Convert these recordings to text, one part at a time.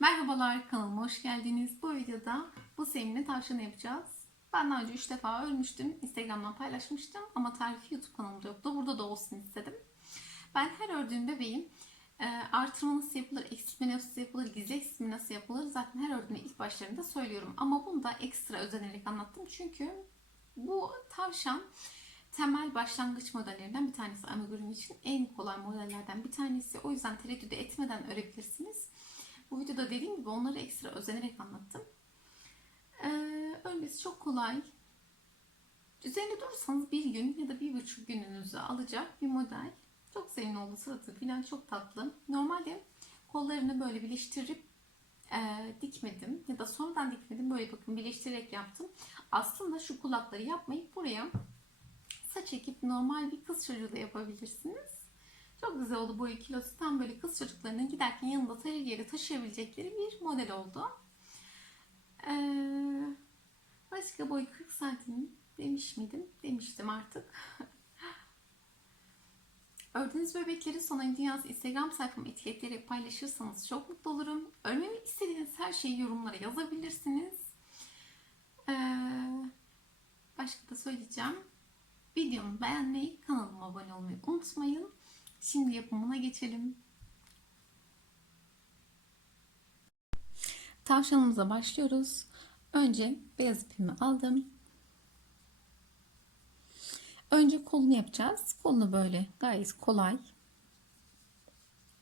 Merhabalar kanalıma hoş geldiniz. Bu videoda bu seninle tavşan yapacağız. Ben daha önce 3 defa örmüştüm. Instagram'dan paylaşmıştım ama tarifi YouTube kanalımda yoktu. Burada da olsun istedim. Ben her ördüğüm bebeğin e, artırma nasıl yapılır, eksiltme nasıl yapılır, gizli eksiltme nasıl yapılır zaten her ördüğümde ilk başlarında söylüyorum. Ama bunu da ekstra özenerek anlattım. Çünkü bu tavşan temel başlangıç modellerinden bir tanesi amigurumi için en kolay modellerden bir tanesi. O yüzden tereddüt etmeden örebilirsiniz. Bu videoda dediğim gibi onları ekstra özenerek anlattım. Ee, örmesi çok kolay. Üzerinde durursanız bir gün ya da bir buçuk gününüzü alacak bir model. Çok sevimli oldu suratı falan çok tatlı. Normalde kollarını böyle birleştirip e, dikmedim ya da sonradan dikmedim. Böyle bakın birleştirerek yaptım. Aslında şu kulakları yapmayıp buraya saç ekip normal bir kız çocuğu da yapabilirsiniz. Çok güzel oldu boyu kilosu. Tam böyle kız çocuklarının giderken yanında taşıyıcıya taşıyabilecekleri bir model oldu. Ee, başka boyu 40 santim demiş miydim? Demiştim artık. Ördüğünüz bebekleri Sonay Dünyası Instagram sayfamı etiketleyerek paylaşırsanız çok mutlu olurum. Örmemi istediğiniz her şeyi yorumlara yazabilirsiniz. Ee, başka da söyleyeceğim. Videomu beğenmeyi, kanalıma abone olmayı unutmayın. Şimdi yapımına geçelim. Tavşanımıza başlıyoruz. Önce beyaz ipimi aldım. Önce kolunu yapacağız. Kolunu böyle gayet kolay.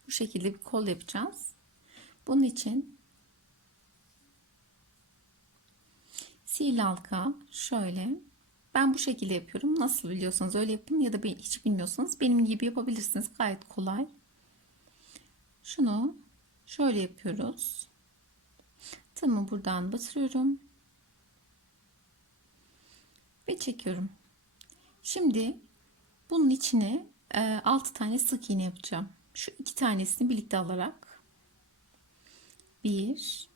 Bu şekilde bir kol yapacağız. Bunun için sil halka şöyle ben bu şekilde yapıyorum. Nasıl biliyorsanız öyle yapın ya da hiç bilmiyorsanız benim gibi yapabilirsiniz. Gayet kolay. Şunu şöyle yapıyoruz. Tığımı buradan batırıyorum. Ve çekiyorum. Şimdi bunun içine 6 tane sık iğne yapacağım. Şu iki tanesini birlikte alarak 1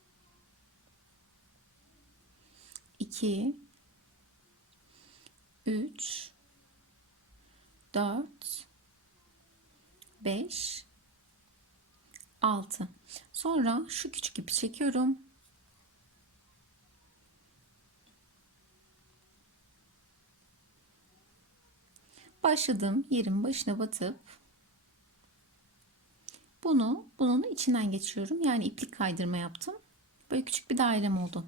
2 3 4 5 6 sonra şu küçük ipi çekiyorum. Başladığım yerin başına batıp bunu bunun içinden geçiyorum. Yani iplik kaydırma yaptım. Böyle küçük bir dairem oldu.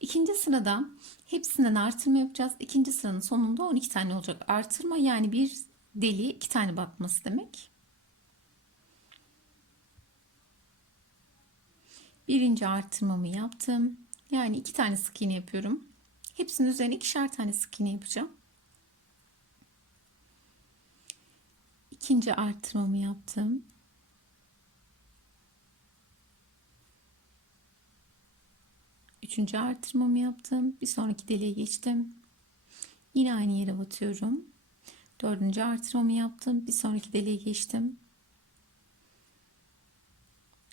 İkinci sırada hepsinden artırma yapacağız. İkinci sıranın sonunda 12 tane olacak. Artırma yani bir deliğe iki tane batması demek. Birinci artırmamı yaptım. Yani iki tane sık iğne yapıyorum. Hepsinin üzerine ikişer tane sık iğne yapacağım. İkinci artırmamı yaptım. Üçüncü artırmamı yaptım. Bir sonraki deliğe geçtim. Yine aynı yere batıyorum. Dördüncü artırmamı yaptım. Bir sonraki deliğe geçtim.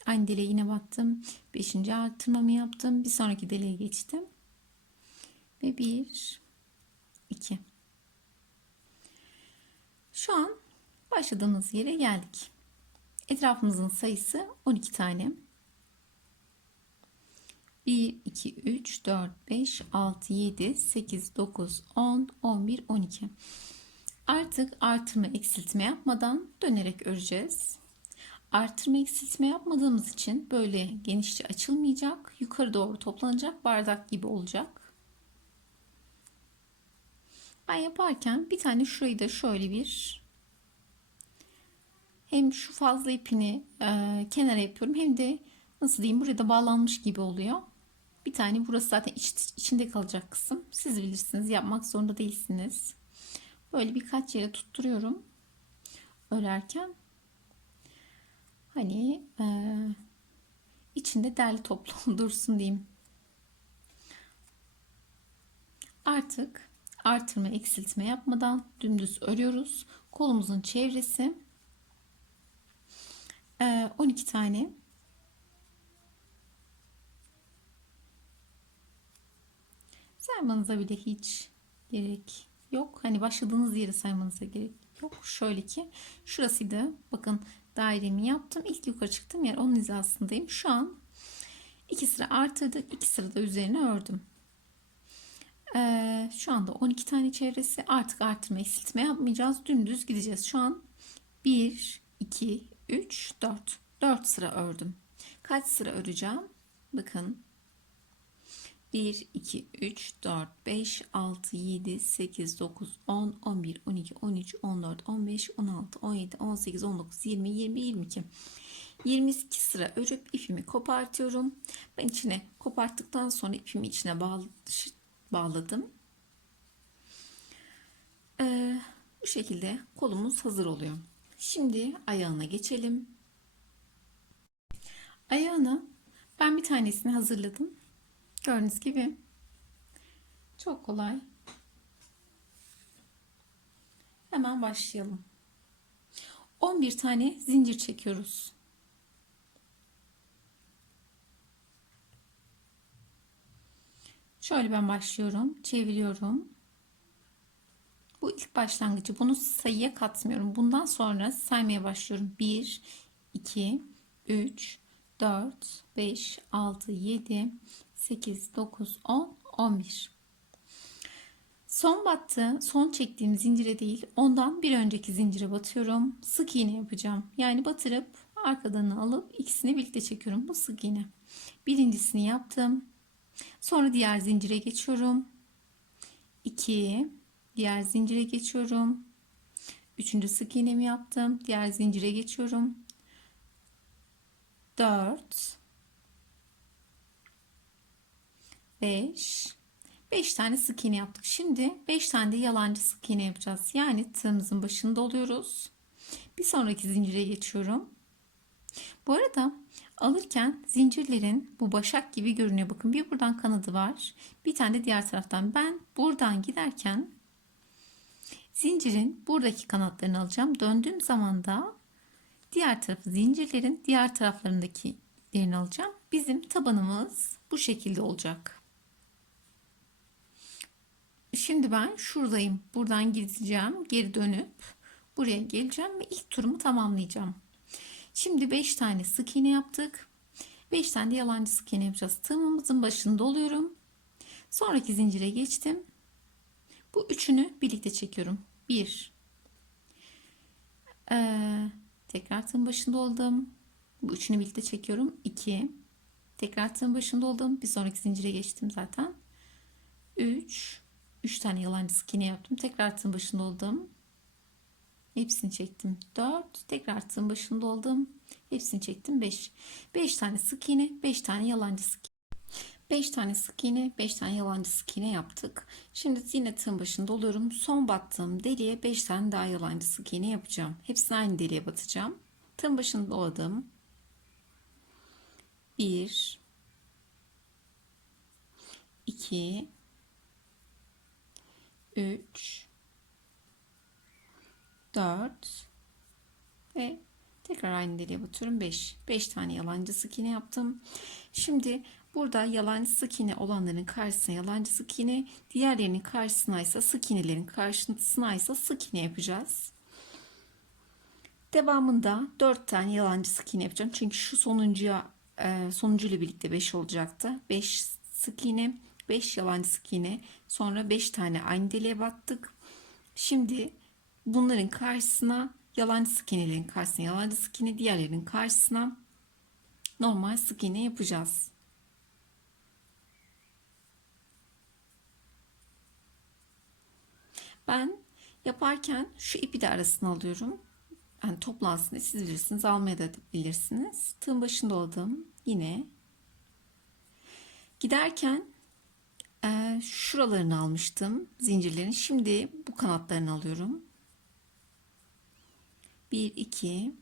Aynı deliğe yine battım. Beşinci artırmamı yaptım. Bir sonraki deliğe geçtim. Ve bir, iki. Şu an başladığımız yere geldik. Etrafımızın sayısı 12 tane. 1, 2, 3, 4, 5, 6, 7, 8, 9, 10, 11, 12. Artık artırma eksiltme yapmadan dönerek öreceğiz. Artırma eksiltme yapmadığımız için böyle genişçe açılmayacak. Yukarı doğru toplanacak bardak gibi olacak. Ben yaparken bir tane şurayı da şöyle bir hem şu fazla ipini e, kenara yapıyorum hem de nasıl diyeyim buraya da bağlanmış gibi oluyor. Bir tane burası zaten iç, içinde kalacak kısım. Siz bilirsiniz yapmak zorunda değilsiniz. Böyle birkaç yere tutturuyorum. Örerken. Hani e, içinde derli toplu dursun diyeyim. Artık artırma eksiltme yapmadan dümdüz örüyoruz. Kolumuzun çevresi 12 tane saymanıza bile hiç gerek yok. Hani başladığınız yeri saymanıza gerek yok. Şöyle ki şurasıydı. Bakın dairemi yaptım. İlk yukarı çıktım yer onun hizasındayım. Şu an 2 sıra artırdık. 2 sıra da üzerine ördüm. Ee, şu anda 12 tane çevresi. Artık artırma eksiltme yapmayacağız. Dümdüz gideceğiz. Şu an 1, 2, 3, 4. 4 sıra ördüm. Kaç sıra öreceğim? Bakın 1, 2, 3, 4, 5, 6, 7, 8, 9, 10, 11, 12, 13, 14, 15, 16, 17, 18, 19, 20, 20, 22. 22 sıra örüp ipimi kopartıyorum. Ben içine koparttıktan sonra ipimi içine bağladım. Ee, bu şekilde kolumuz hazır oluyor. Şimdi ayağına geçelim. Ayağına ben bir tanesini hazırladım. Gördüğünüz gibi çok kolay. Hemen başlayalım. 11 tane zincir çekiyoruz. Şöyle ben başlıyorum. Çeviriyorum. Bu ilk başlangıcı. Bunu sayıya katmıyorum. Bundan sonra saymaya başlıyorum. 1, 2, 3, 4, 5, 6, 7, 8, 9, 10, 11. Son battı, son çektiğim zincire değil, ondan bir önceki zincire batıyorum. Sık iğne yapacağım. Yani batırıp arkadan alıp ikisini birlikte çekiyorum. Bu sık iğne. Birincisini yaptım. Sonra diğer zincire geçiyorum. 2 diğer zincire geçiyorum. Üçüncü sık iğnemi yaptım. Diğer zincire geçiyorum. 4 5 5 tane sık iğne yaptık. Şimdi 5 tane de yalancı sık iğne yapacağız. Yani tığımızın başında oluyoruz. Bir sonraki zincire geçiyorum. Bu arada alırken zincirlerin bu başak gibi görünüyor. Bakın bir buradan kanadı var. Bir tane de diğer taraftan. Ben buradan giderken zincirin buradaki kanatlarını alacağım. Döndüğüm zaman da diğer tarafı zincirlerin diğer taraflarındaki yerini alacağım. Bizim tabanımız bu şekilde olacak. Şimdi ben şuradayım. Buradan gideceğim. Geri dönüp buraya geleceğim ve ilk turumu tamamlayacağım. Şimdi 5 tane sık iğne yaptık. 5 tane de yalancı sık iğne yapacağız. Tığımımızın başını doluyorum. Sonraki zincire geçtim. Bu üçünü birlikte çekiyorum. 1 ee, tekrar tığın başında oldum. Bu üçünü birlikte çekiyorum. 2 tekrar tığın başında oldum. Bir sonraki zincire geçtim zaten. 3 3 tane yalancı iğne yaptım. Tekrar tığın başında oldum. Hepsini çektim. 4. Tekrar tığın başında oldum. Hepsini çektim. 5. 5 tane sık iğne, 5 tane yalancı sık iğne. 5 tane sık iğne, 5 tane yalancı sık iğne yaptık. Şimdi yine tığın başında oluyorum. Son battığım deliğe 5 tane daha yalancı sık iğne yapacağım. Hepsini aynı deliğe batacağım. Tığın başında doladım. 1 2 3 4 ve tekrar aynı deliğe batıyorum. 5 5 tane yalancı sık iğne yaptım. Şimdi burada yalancı sık iğne olanların karşısına yalancı sık iğne diğerlerinin karşısına ise sık iğnelerin karşısına ise sık iğne yapacağız. Devamında 4 tane yalancı sık iğne yapacağım. Çünkü şu sonuncuya e, sonuncuyla birlikte 5 olacaktı. 5 sık iğne 5 yalancı sık iğne sonra 5 tane aynı deliğe battık şimdi bunların karşısına yalancı sık iğnelerin karşısına yalancı sık iğne diğerlerinin karşısına normal sık iğne yapacağız. Ben yaparken şu ipi de arasına alıyorum. Yani toplansın siz bilirsiniz. Almaya da bilirsiniz. Tığın başında oldum. Yine giderken e, şuralarını almıştım. Zincirlerin. Şimdi bu kanatlarını alıyorum. 1 2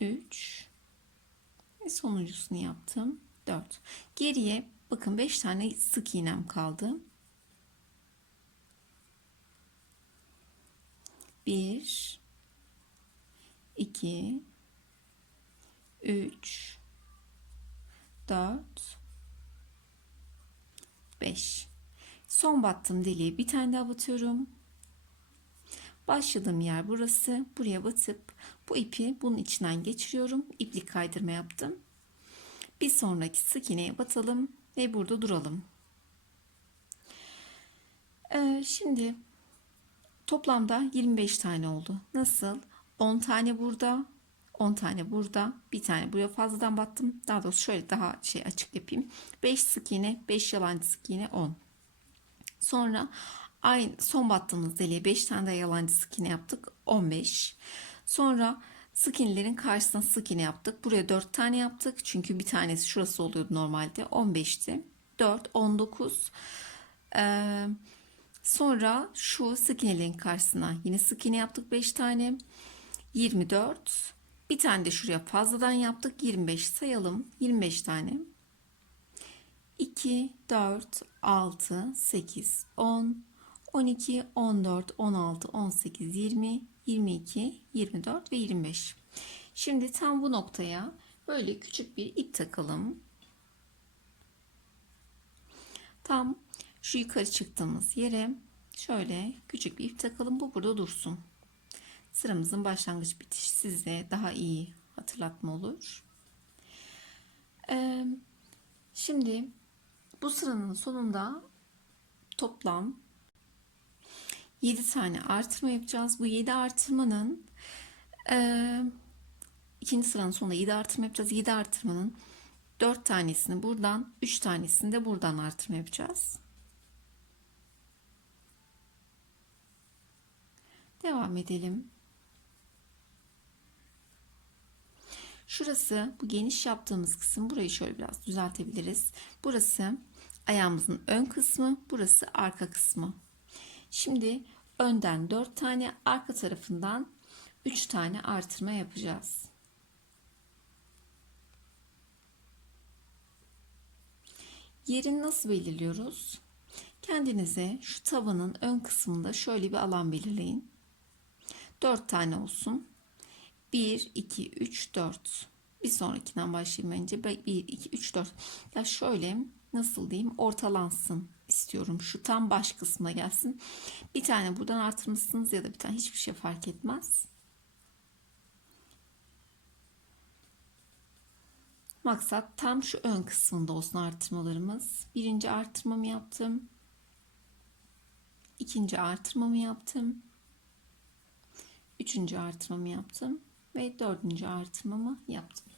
3 ve sonuncusunu yaptım 4 geriye bakın 5 tane sık iğnem kaldı 1 2 3 4 5 son battım deliğe bir tane daha batıyorum Başladığım yer burası. Buraya batıp bu ipi bunun içinden geçiriyorum. İplik kaydırma yaptım. Bir sonraki sık iğneye batalım ve burada duralım. Ee, şimdi toplamda 25 tane oldu. Nasıl? 10 tane burada, 10 tane burada, bir tane buraya fazladan battım. Daha doğrusu şöyle daha şey açık yapayım. 5 sık iğne, 5 yalancı sık iğne, 10. Sonra aynı son battığımız deliğe 5 tane de yalancı sık iğne yaptık. 15. Sonra sık iğnelerin karşısına sık iğne yaptık. Buraya 4 tane yaptık. Çünkü bir tanesi şurası oluyordu normalde. 15'ti. 4, 19. Ee, sonra şu sık iğnelerin karşısına yine sık iğne yaptık 5 tane. 24. Bir tane de şuraya fazladan yaptık. 25 sayalım. 25 tane. 2, 4, 6, 8, 10, 12, 14, 16, 18, 20, 22, 24 ve 25. Şimdi tam bu noktaya böyle küçük bir ip takalım. Tam şu yukarı çıktığımız yere şöyle küçük bir ip takalım. Bu burada dursun. Sıramızın başlangıç bitiş size daha iyi hatırlatma olur. Ee, şimdi bu sıranın sonunda toplam 7 tane artırma yapacağız. Bu 7 artırmanın e, ikinci sıranın sonunda 7 artırma yapacağız. 7 artırmanın 4 tanesini buradan, 3 tanesini de buradan artırma yapacağız. Devam edelim. Şurası bu geniş yaptığımız kısım burayı şöyle biraz düzeltebiliriz. Burası ayağımızın ön kısmı, burası arka kısmı. Şimdi önden 4 tane, arka tarafından 3 tane artırma yapacağız. Yerini nasıl belirliyoruz? Kendinize şu tavanın ön kısmında şöyle bir alan belirleyin. 4 tane olsun. 1, 2, 3, 4. Bir sonrakinden başlayayım önce. 1, 2, 3, 4. Ya şöyle nasıl diyeyim ortalansın istiyorum. Şu tam baş kısmına gelsin. Bir tane buradan artırmışsınız ya da bir tane hiçbir şey fark etmez. Maksat tam şu ön kısmında olsun artırmalarımız. Birinci artırmamı yaptım. İkinci artırmamı yaptım. Üçüncü artırmamı yaptım. Ve dördüncü artırmamı yaptım.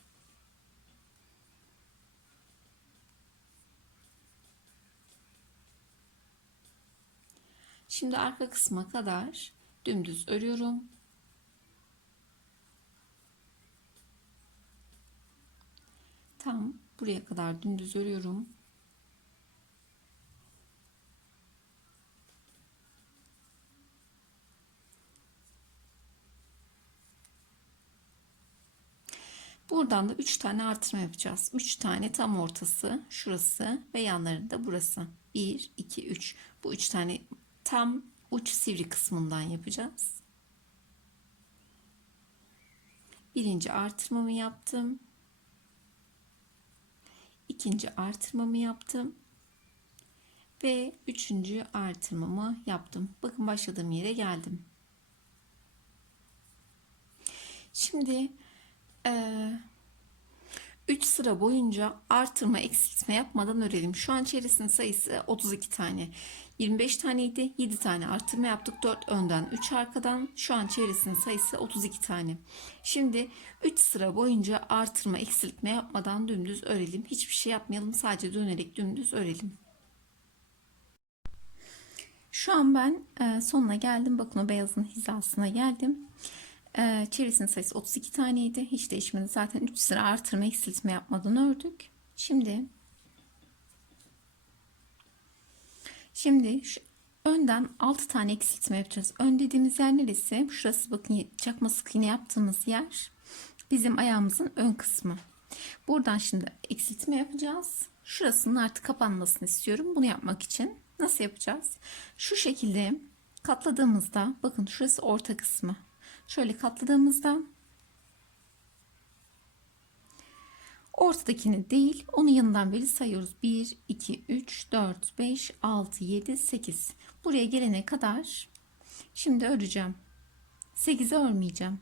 Şimdi arka kısma kadar dümdüz örüyorum. Tam buraya kadar dümdüz örüyorum. Buradan da 3 tane artırma yapacağız. 3 tane tam ortası şurası ve yanlarında burası. 1, 2, 3. Bu 3 tane tam uç sivri kısmından yapacağız. Birinci artırmamı yaptım. İkinci artırmamı yaptım. Ve üçüncü artırmamı yaptım. Bakın başladığım yere geldim. Şimdi 3 sıra boyunca artırma eksiltme yapmadan örelim. Şu an çevresinin sayısı 32 tane. 25 taneydi. 7 tane artırma yaptık. 4 önden 3 arkadan. Şu an çevresinin sayısı 32 tane. Şimdi 3 sıra boyunca artırma eksiltme yapmadan dümdüz örelim. Hiçbir şey yapmayalım. Sadece dönerek dümdüz örelim. Şu an ben e, sonuna geldim. Bakın o beyazın hizasına geldim. Ee, çevresinin sayısı 32 taneydi. Hiç değişmedi. Zaten 3 sıra artırma eksiltme yapmadan ördük. Şimdi şimdi şu önden 6 tane eksiltme yapacağız. Ön dediğimiz yer neresi? Şurası bakın çakma sık iğne yaptığımız yer. Bizim ayağımızın ön kısmı. Buradan şimdi eksiltme yapacağız. Şurasının artık kapanmasını istiyorum. Bunu yapmak için nasıl yapacağız? Şu şekilde katladığımızda bakın şurası orta kısmı. Şöyle katladığımızda ortadakini değil onun yanından beri sayıyoruz. 1, 2, 3, 4, 5, 6, 7, 8. Buraya gelene kadar şimdi öreceğim. 8'i örmeyeceğim.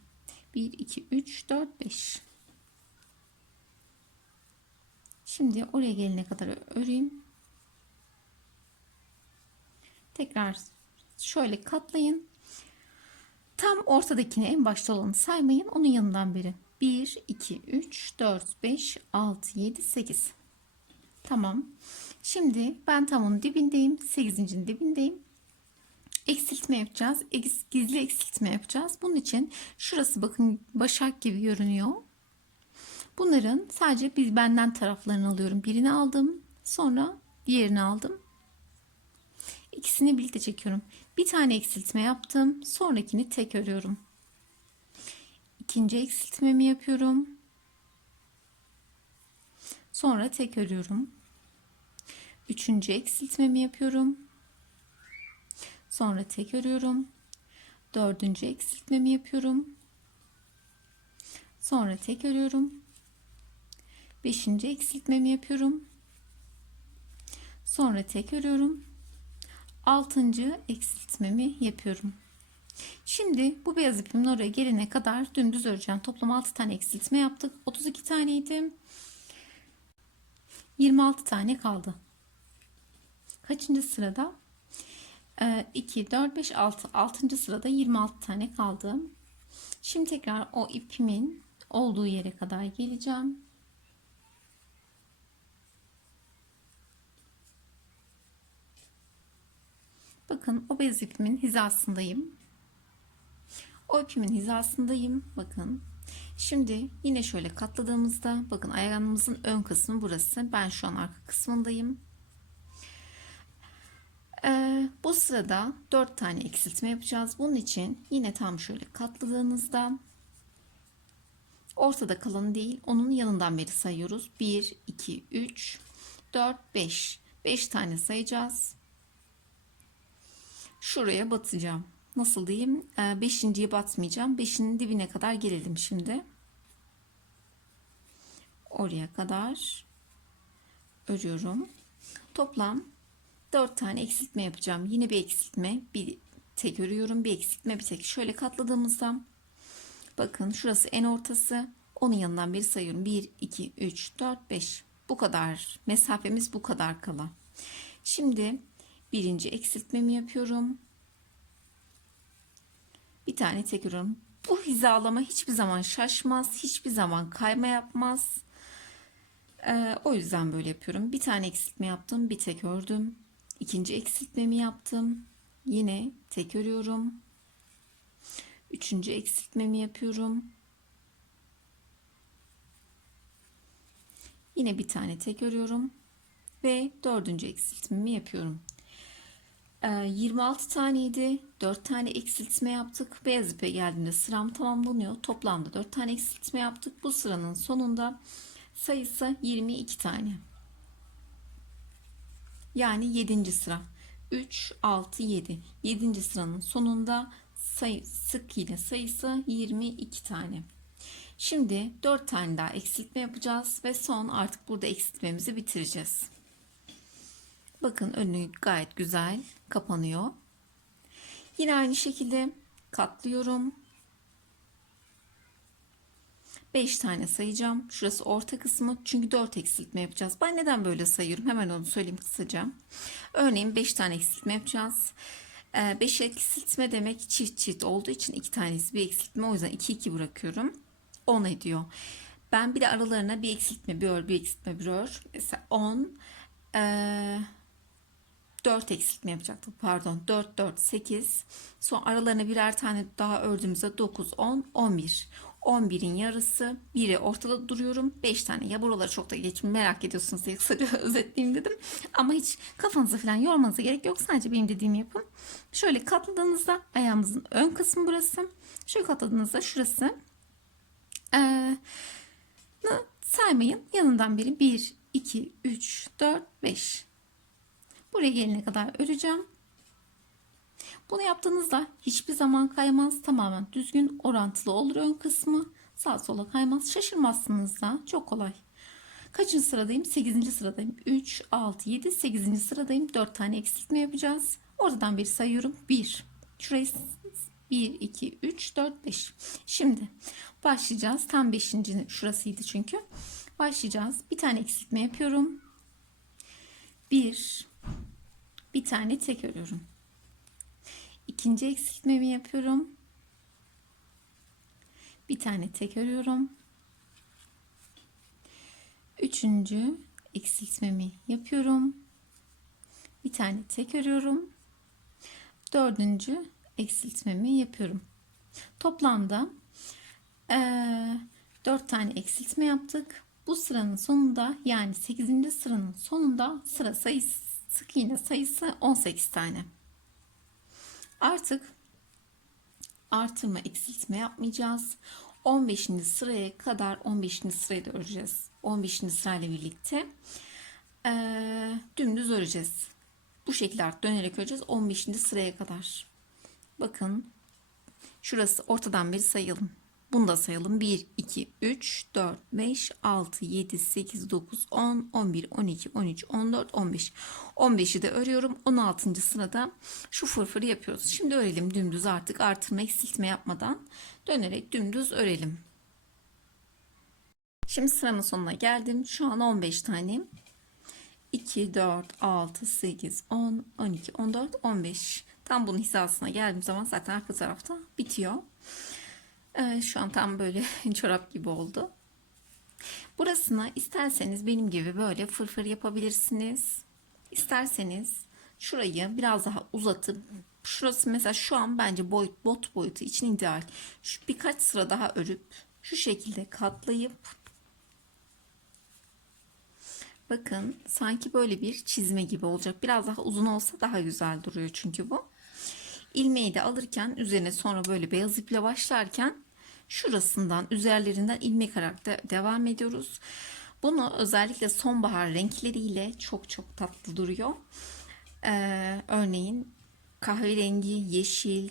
1, 2, 3, 4, 5. Şimdi oraya gelene kadar öreyim. Tekrar şöyle katlayın. Tam ortadakini en başta olanı saymayın. Onun yanından beri. 1, 2, 3, 4, 5, 6, 7, 8. Tamam. Şimdi ben tam onun dibindeyim. 8. dibindeyim. Eksiltme yapacağız. Gizli eksiltme yapacağız. Bunun için şurası bakın başak gibi görünüyor. Bunların sadece bir benden taraflarını alıyorum. Birini aldım. Sonra diğerini aldım. İkisini birlikte çekiyorum. Bir tane eksiltme yaptım. Sonrakini tek örüyorum. İkinci eksiltmemi yapıyorum. Sonra tek örüyorum. Üçüncü eksiltmemi yapıyorum. Sonra tek örüyorum. Dördüncü eksiltmemi yapıyorum. Sonra tek örüyorum. Beşinci eksiltmemi yapıyorum. Sonra tek örüyorum. Altıncı eksiltmemi yapıyorum. Şimdi bu beyaz ipimin oraya gelene kadar dümdüz öreceğim. Toplam 6 tane eksiltme yaptık. 32 taneydi. 26 tane kaldı. Kaçıncı sırada? 2, 4, 5, 6. 6. sırada 26 tane kaldı. Şimdi tekrar o ipimin olduğu yere kadar geleceğim. Bakın o beyaz ipimin hizasındayım. O ipimin hizasındayım. Bakın. Şimdi yine şöyle katladığımızda bakın ayağımızın ön kısmı burası. Ben şu an arka kısmındayım. Ee, bu sırada 4 tane eksiltme yapacağız. Bunun için yine tam şöyle katladığınızda ortada kalanı değil onun yanından beri sayıyoruz. 1, 2, 3, 4, 5. 5 tane sayacağız. Şuraya batacağım. Nasıl diyeyim? Ee, beşinciye batmayacağım. Beşinin dibine kadar gelelim şimdi. Oraya kadar örüyorum. Toplam 4 tane eksiltme yapacağım. Yine bir eksiltme, bir tek örüyorum, bir eksiltme, bir tek. Şöyle katladığımızda bakın şurası en ortası. Onun yanından bir sayıyorum. 1 2 3 4 5. Bu kadar. Mesafemiz bu kadar kala. Şimdi birinci eksiltmemi yapıyorum. Bir tane tek örüyorum. Bu hizalama hiçbir zaman şaşmaz, hiçbir zaman kayma yapmaz. Ee, o yüzden böyle yapıyorum. Bir tane eksiltme yaptım, bir tek ördüm. İkinci eksiltmemi yaptım. Yine tek örüyorum. Üçüncü eksiltmemi yapıyorum. Yine bir tane tek örüyorum. Ve dördüncü eksiltmemi yapıyorum. Ee, 26 taneydi. 4 tane eksiltme yaptık. Beyaz ipe geldiğinde sıram tamamlanıyor. Toplamda 4 tane eksiltme yaptık. Bu sıranın sonunda sayısı 22 tane. Yani 7. sıra. 3, 6, 7. 7. sıranın sonunda sayı, sık iğne sayısı 22 tane. Şimdi 4 tane daha eksiltme yapacağız ve son artık burada eksiltmemizi bitireceğiz. Bakın önü gayet güzel kapanıyor. Yine aynı şekilde katlıyorum. 5 tane sayacağım. Şurası orta kısmı. Çünkü 4 eksiltme yapacağız. Ben neden böyle sayıyorum? Hemen onu söyleyeyim kısaca. Örneğin 5 tane eksiltme yapacağız. 5 eksiltme demek çift çift olduğu için 2 tanesi bir eksiltme. O yüzden 2 2 bırakıyorum. 10 ediyor. Ben bir de aralarına bir eksiltme, bir ör, bir eksiltme, bir ör. Mesela 10 ee, 4 eksiltme yapacaktık. Pardon. 4 4 8. Son aralarına birer tane daha ördüğümüzde 9 10 11. 11'in yarısı. Biri ortada duruyorum. 5 tane. Ya buraları çok da geç merak ediyorsunuz diye kısaca özetleyeyim dedim. Ama hiç kafanızı falan yormanıza gerek yok. Sadece benim dediğimi yapın. Şöyle katladığınızda ayağımızın ön kısmı burası. Şöyle katladığınızda şurası. Ee, saymayın. Yanından beri 1, 2, 3, 4, 5. Buraya gelene kadar öreceğim. Bunu yaptığınızda hiçbir zaman kaymaz. Tamamen düzgün orantılı olur ön kısmı. Sağ sola kaymaz. Şaşırmazsınız da. Çok kolay. Kaçıncı sıradayım? 8. sıradayım. 3, 6, 7, 8. sıradayım. 4 tane eksiltme yapacağız. Oradan bir sayıyorum. 1. Şurayı 1, 2, 3, 4, 5. Şimdi başlayacağız. Tam 5. şurasıydı çünkü. Başlayacağız. Bir tane eksiltme yapıyorum. Bir, bir tane tek örüyorum. İkinci eksiltmemi yapıyorum. Bir tane tek örüyorum. Üçüncü eksiltmemi yapıyorum. Bir tane tek örüyorum. Dördüncü eksiltmemi yapıyorum. Toplamda eee 4 tane eksiltme yaptık. Bu sıranın sonunda yani 8. sıranın sonunda sıra sayısı sık iğne sayısı 18 tane. Artık artırma eksiltme yapmayacağız. 15. sıraya kadar 15. sırayı da öreceğiz. 15. sırayla birlikte eee, dümdüz öreceğiz. Bu şekilde artık dönerek öreceğiz 15. sıraya kadar. Bakın şurası ortadan beri sayalım. Bunu da sayalım. 1, 2, 3, 4, 5, 6, 7, 8, 9, 10, 11, 12, 13, 14, 15. 15'i de örüyorum. 16. sırada şu fırfırı yapıyoruz. Şimdi örelim dümdüz artık artırma eksiltme yapmadan dönerek dümdüz örelim. Şimdi sıramın sonuna geldim. Şu an 15 tane. 2, 4, 6, 8, 10, 12, 14, 15. Tam bunun hizasına geldiğim zaman zaten arka tarafta bitiyor. Ee, şu an tam böyle çorap gibi oldu. Burasına isterseniz benim gibi böyle fırfır yapabilirsiniz. İsterseniz şurayı biraz daha uzatıp şurası mesela şu an bence boyut bot boyutu için ideal. Şu birkaç sıra daha örüp şu şekilde katlayıp bakın sanki böyle bir çizme gibi olacak. Biraz daha uzun olsa daha güzel duruyor çünkü bu. İlmeği de alırken üzerine sonra böyle beyaz iple başlarken şurasından üzerlerinden ilmek alarak da devam ediyoruz. Bunu özellikle sonbahar renkleriyle çok çok tatlı duruyor. Ee, örneğin kahverengi, yeşil,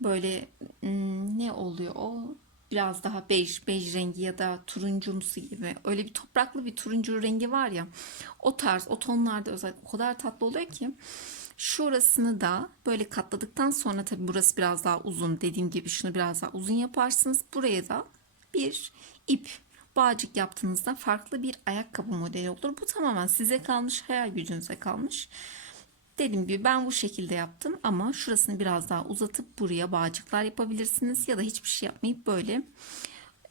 böyle hmm, ne oluyor o? Biraz daha bej, bej rengi ya da turuncumsu gibi. Öyle bir topraklı bir turuncu rengi var ya. O tarz, o tonlarda özellikle o kadar tatlı oluyor ki. Şurasını da böyle katladıktan sonra tabi burası biraz daha uzun. Dediğim gibi şunu biraz daha uzun yaparsınız. Buraya da bir ip bağcık yaptığınızda farklı bir ayakkabı modeli olur. Bu tamamen size kalmış, hayal gücünüze kalmış. Dediğim gibi ben bu şekilde yaptım ama şurasını biraz daha uzatıp buraya bağcıklar yapabilirsiniz ya da hiçbir şey yapmayıp böyle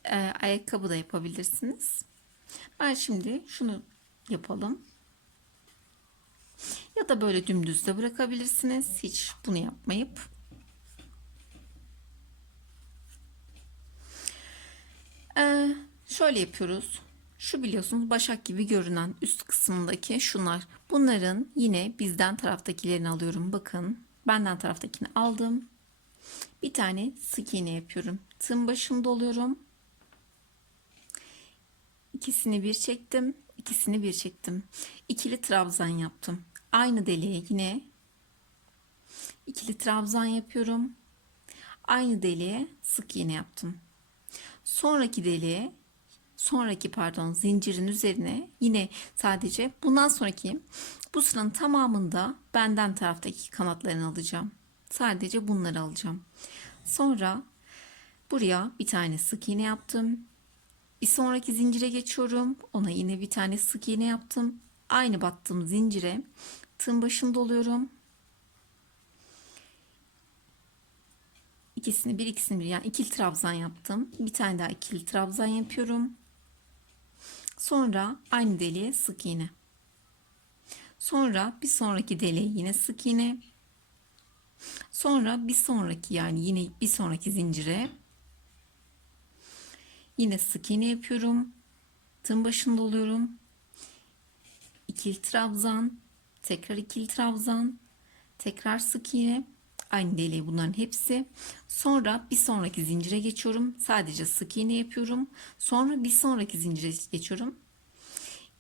e, ayakkabı da yapabilirsiniz. Ben şimdi şunu yapalım. Ya da böyle dümdüz de bırakabilirsiniz. Hiç bunu yapmayıp. Ee, şöyle yapıyoruz. Şu biliyorsunuz başak gibi görünen üst kısmındaki şunlar. Bunların yine bizden taraftakilerini alıyorum. Bakın benden taraftakini aldım. Bir tane sık iğne yapıyorum. Tığın başını doluyorum. İkisini bir çektim. İkisini bir çektim. İkili trabzan yaptım. Aynı deliğe yine ikili trabzan yapıyorum. Aynı deliğe sık iğne yaptım. Sonraki deliğe sonraki pardon zincirin üzerine yine sadece bundan sonraki bu sıranın tamamında benden taraftaki kanatlarını alacağım. Sadece bunları alacağım. Sonra buraya bir tane sık iğne yaptım. Bir sonraki zincire geçiyorum. Ona yine bir tane sık iğne yaptım. Aynı battığım zincire tığın başını doluyorum. İkisini bir ikisini bir yani ikili trabzan yaptım. Bir tane daha ikili trabzan yapıyorum. Sonra aynı deliğe sık iğne. Sonra bir sonraki deliğe yine sık iğne. Sonra bir sonraki yani yine bir sonraki zincire yine sık iğne yapıyorum. Tığın başında oluyorum. İkili trabzan, tekrar ikili trabzan, tekrar sık iğne, aynı deliği bunların hepsi. Sonra bir sonraki zincire geçiyorum. Sadece sık iğne yapıyorum. Sonra bir sonraki zincire geçiyorum.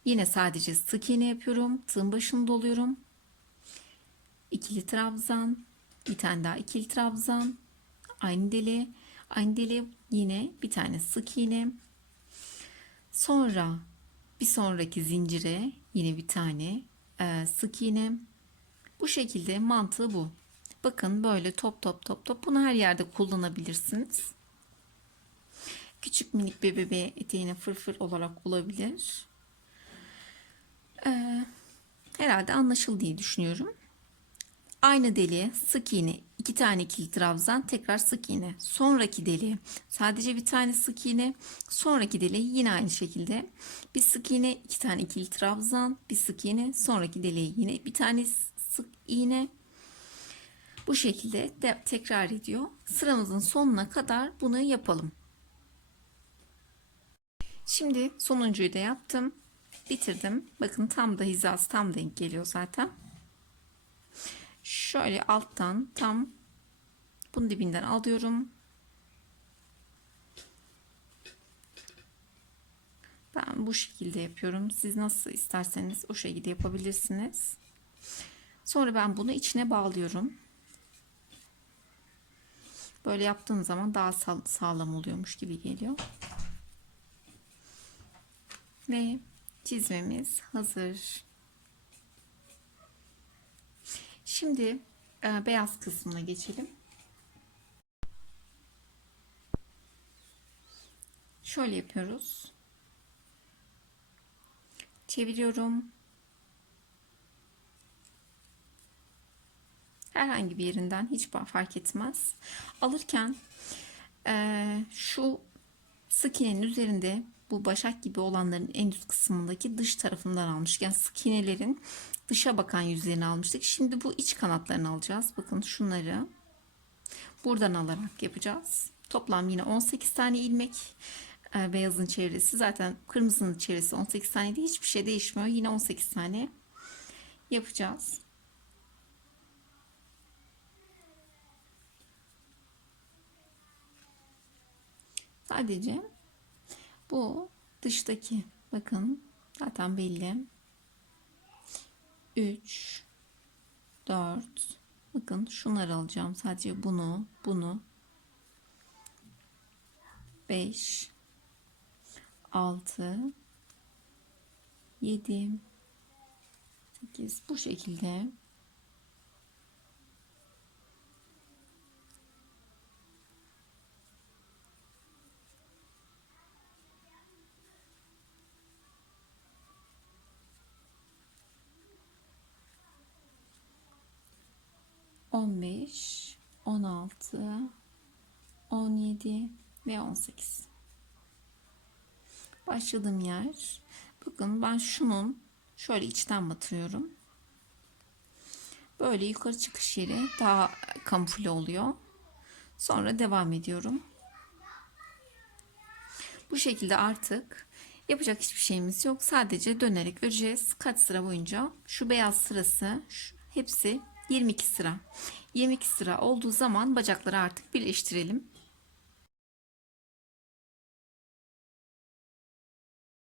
Yine sadece sık iğne yapıyorum. Tığın başını doluyorum. İkili trabzan, bir tane daha ikili trabzan, aynı deliğe, aynı deliğe yine bir tane sık iğne. Sonra bir sonraki zincire yine bir tane e, sık iğne. Bu şekilde mantığı bu. Bakın böyle top top top top bunu her yerde kullanabilirsiniz. küçük minik bir bebeğe eteğine fırfır olarak olabilir. Ee, herhalde anlaşıldı diye düşünüyorum. Aynı deliğe sık iğne, iki tane ikili trabzan, tekrar sık iğne. Sonraki deliğe sadece bir tane sık iğne, sonraki deliğe yine aynı şekilde bir sık iğne, iki tane ikili trabzan, bir sık iğne, sonraki deliğe yine bir tane sık iğne. Bu şekilde de tekrar ediyor. Sıramızın sonuna kadar bunu yapalım. Şimdi sonuncuyu da yaptım. Bitirdim. Bakın tam da hizası tam denk geliyor zaten. Şöyle alttan tam bunun dibinden alıyorum. Ben bu şekilde yapıyorum. Siz nasıl isterseniz o şekilde yapabilirsiniz. Sonra ben bunu içine bağlıyorum. Böyle yaptığın zaman daha sağlam oluyormuş gibi geliyor. Ve çizmemiz hazır. Şimdi e, beyaz kısmına geçelim. Şöyle yapıyoruz. Çeviriyorum. Herhangi bir yerinden hiç fark etmez. Alırken e, şu sık iğnenin üzerinde bu başak gibi olanların en üst kısmındaki dış tarafından almıştık. Yani sık iğnelerin dışa bakan yüzlerini almıştık. Şimdi bu iç kanatlarını alacağız. Bakın şunları buradan alarak yapacağız. Toplam yine 18 tane ilmek. E, beyazın çevresi zaten kırmızının çevresi 18 tane değil. Hiçbir şey değişmiyor. Yine 18 tane yapacağız. Sadece bu dıştaki bakın zaten belli. 3 4 bakın şunları alacağım. Sadece bunu, bunu. 5 6 7 8 bu şekilde 15, 16, 17 ve 18. Başladığım yer. Bakın ben şunun şöyle içten batırıyorum. Böyle yukarı çıkış yeri daha kamufle oluyor. Sonra devam ediyorum. Bu şekilde artık yapacak hiçbir şeyimiz yok. Sadece dönerek öreceğiz. Kaç sıra boyunca şu beyaz sırası şu, hepsi 22 sıra. 22 sıra olduğu zaman bacakları artık birleştirelim.